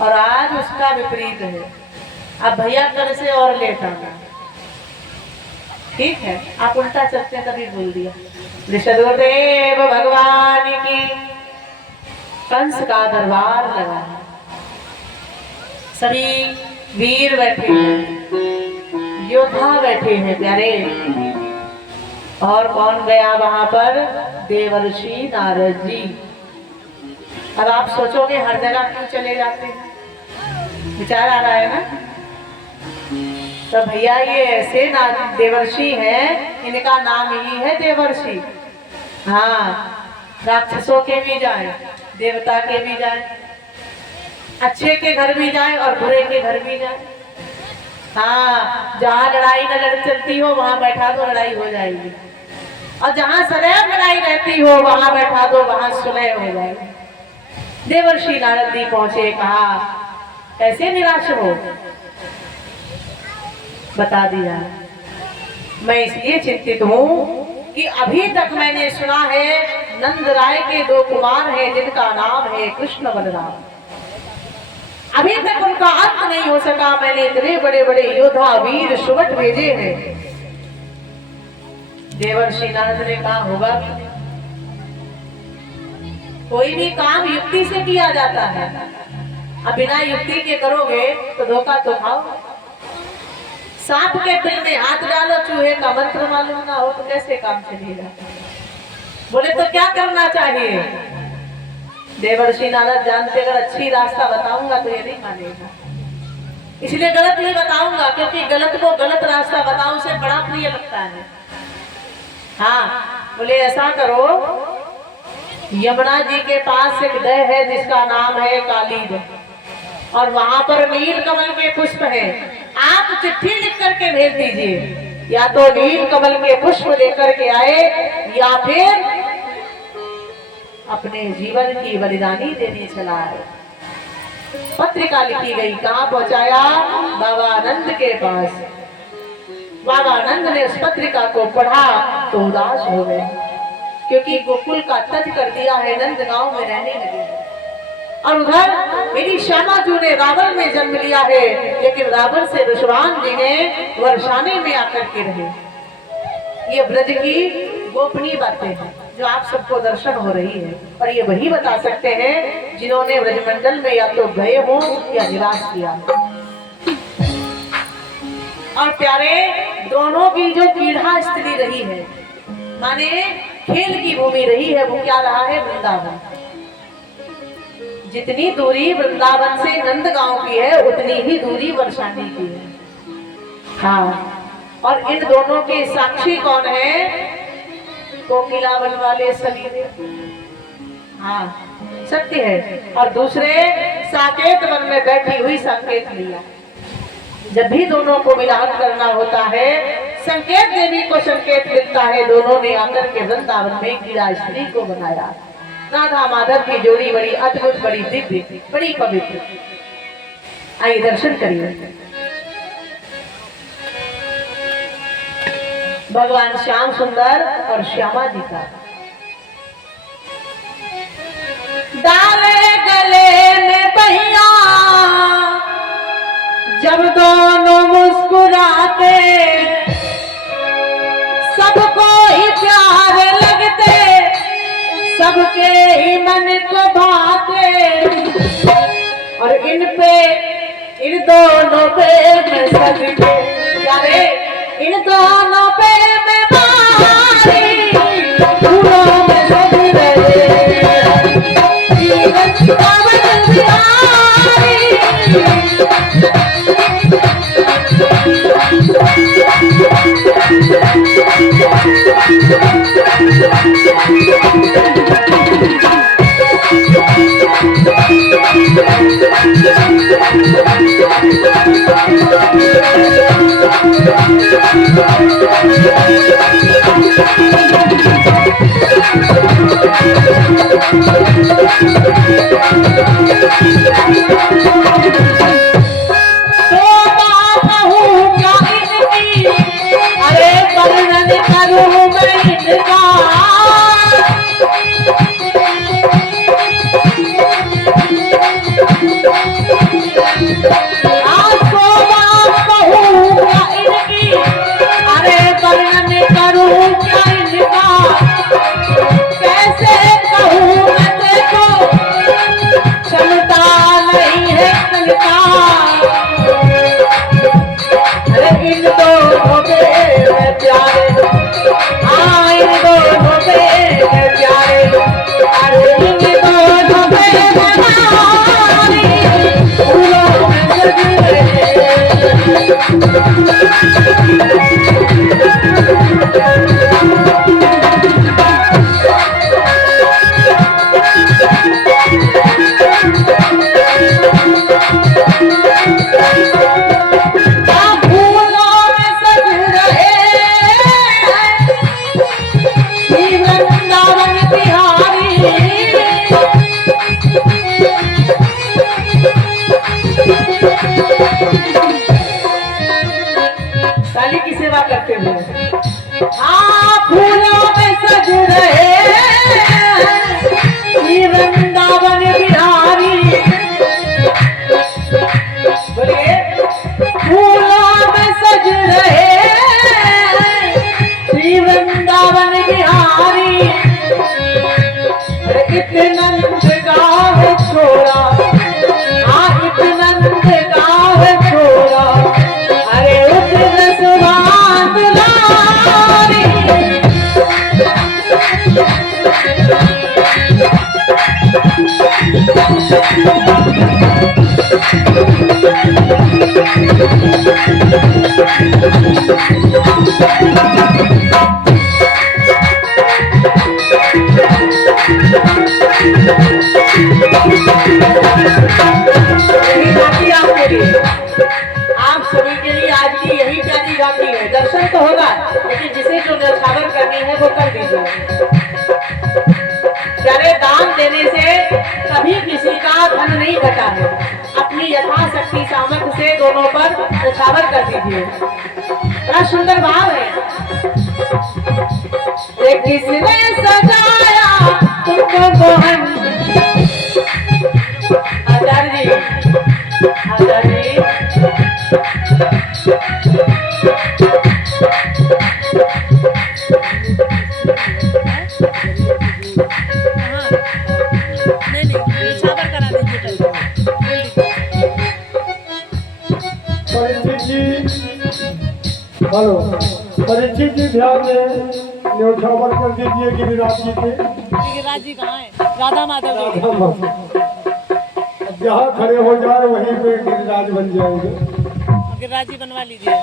और आज उसका विपरीत है। अब भैया कल से और लेट आना, ठीक है? आप उल्टा चलते तभी बोल दिया। सदगुरुदेव भगवान की। कंस का दरबार लगा है, सभी वीर बैठे हैं, योद्धा बैठे हैं प्यारे। और कौन गया वहां पर? देवर्षि नारद जी। अब आप सोचोगे हर जगह क्यों चले जाते हैं? विचार आ रहा है ना? तो भैया ये ऐसे देवर्षि हैं, इनका नाम ही है देवर्षि। हाँ, राक्षसों के भी जाए, देवता के भी जाए, अच्छे के घर भी जाए और बुरे के घर भी जाए। हाँ, जहाँ लड़ाई न लड़ चलती हो वहां बैठा दो, लड़ाई हो जाएगी। और जहाँ सदैव लड़ाई रहती हो वहां बैठा दो, वहां सुलह हो जाएगी। देवर्षि नारद जी पहुंचे, कहा कैसे निराश हो? बता दिया, मैं इसलिए चिंतित हूँ कि अभी तक मैंने सुना है नंद राय के 2 कुमार हैं जिनका नाम है कृष्ण बलराम। अभी तक उनका अंत नहीं हो सका। मैंने इतने बड़े बड़े योद्धा वीर सुवट भेजे हैं। देवर्षि नारद ने कहा होगा भी, कोई भी काम युक्ति से किया जाता है। अब बिना युक्ति के करोगे तो धोखा तो खाओ। सांप के बिल में हाथ डालो, चूहे का मंत्र मालूम ना हो तो कैसे काम चलेगा? बोले तो क्या करना चाहिए? देवर्षि नारद जानते, अगर अच्छी रास्ता बताऊंगा तो ये नहीं मानेगा, इसलिए गलत नहीं बताऊंगा, क्योंकि गलत को गलत रास्ता बताऊं से बड़ा प्रिय लगता है। हाँ, बोले ऐसा करो, यमुना जी के पास एक दह है जिसका नाम है कालीद, और वहां पर नील कमल के पुष्प है। आप चिट्ठी लिख करके भेज दीजिए, या तो नील कमल के पुष्प लेकर के आए या फिर अपने जीवन की बलिदानी देने चला आए। पत्रिका लिखी गई, कहाँ पहुंचाया? बाबा आनंद के पास। बाबा आनंद ने उस पत्रिका को पढ़ा तो उदास हो गए, क्योंकि गोकुल का तज कर दिया है, नंद गांव में रहने लगे। और उधर मेरी श्यामा जी ने रावण में जन्म लिया है, लेकिन रावण से दुश्मन जी ने वर्षाने में आकर के रहे। ये ब्रज की गोपनीय बातें हैं जो आप सबको दर्शन हो रही है, और ये वही बता सकते हैं जिन्होंने ब्रजमंडल में या तो गए हो या निवास किया। और प्यारे, दोनों की जो पीढ़ा स्थिति रही है, माने खेल की भूमि रही है, वो क्या रहा है? वृंदावन। जितनी दूरी वृंदावन से नंदगांव की है उतनी ही दूरी वर्षानी की है। हाँ, और इन दोनों के साक्षी कौन है? कोकिला वन वाले सलीले। हाँ, सत्य है। और दूसरे साकेत वन में बैठी हुई संकेत लिया। जब भी दोनों को मिलाप करना होता है, संकेत देवी को संकेत मिलता है। दोनों ने आकर के वृंदावन में क्रीड़ा स्त्री को बनाया। राधा माधव की जोड़ी बड़ी अद्भुत, बड़ी दिव्य, बड़ी पवित्र। आइए दर्शन करिए भगवान श्याम सुंदर और श्यामा जी का। डाले गले में बहिया जब दोनों मुस्कुराते, सबको ही प्यार लगते, सबके ही मन को भाते। और इन पे, इन दोनों पे मैं सजके, यारे इन दोनों पे मैं बारी फूलों में सज रहे, जीवन पावन बिहारी। आप सभी के लिए आज की यही प्यारी राखी है। दर्शन तो होगा, लेकिन जिसे जो न्यौछावर करनी है वो कर दीजिए। प्यारे, दान देने से कभी किसी का धन नहीं घटा है। अपनी यथाशक्ति सामर्थ्य से दोनों पर न्यौछावर कर दीजिए। बड़ा सुंदर भाव है। किसने सजाया तुमको मोहन। आचार्य जी, आचार्य जी, हेलो परीक्षित जी, ध्यान दें, न्यौछावर कर दीजिए गिरिराज जी के। गिरिराज जी कहाँ है? राधा माधव जी। जहाँ खड़े हो जाए वहीं पे गिरिराज बन जाएंगे। गिरिराज जी बनवा लीजिए।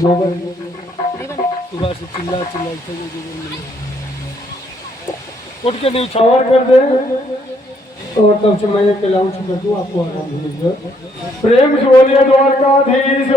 गोबर नहीं बने? सुबह से चिल्ला उठ के न्यौछावर कर दे और तब से मैं एक अलाउंस कर दूँ, आपको आराम मिलेगा। प्रेम से बोलिए द्वारकाधीश।